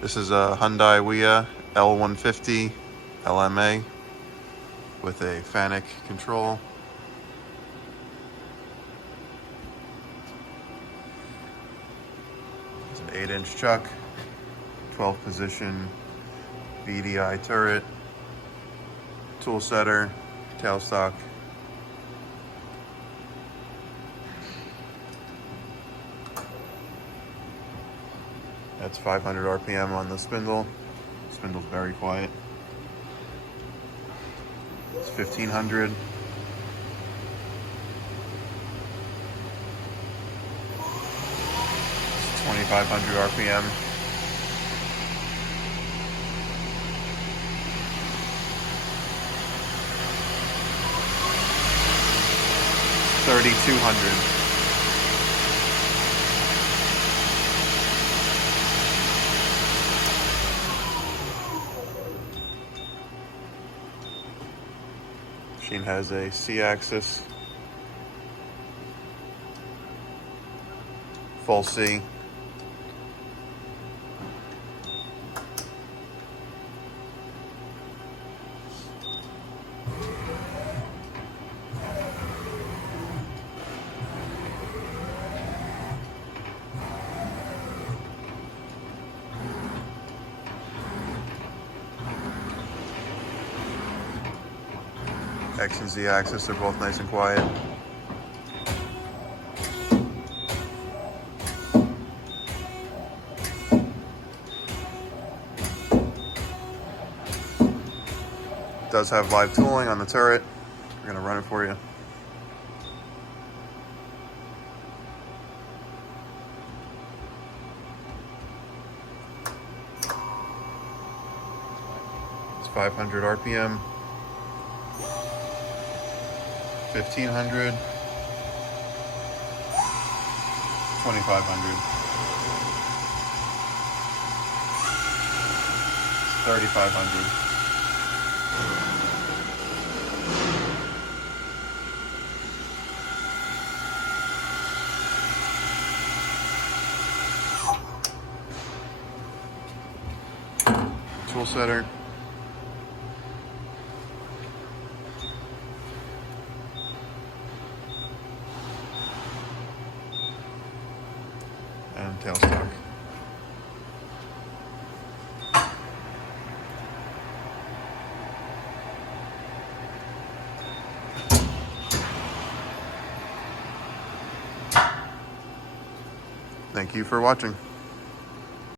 This is a Hyundai Wia L150LMA with a FANUC control. It's an 8-inch chuck, 12 position BDI turret, tool setter, tailstock. That's 500 RPM on the spindle. Spindle's very quiet. It's 1500. It's 2500 RPM. It's 3200. Machine has a C-axis, full C. X and Z axis, they're both nice and quiet. It does have live tooling on the turret. We're gonna run it for you. It's 500 RPM. 1500, 2500, 3500. Tool setter. And tailstock. Thank you for watching.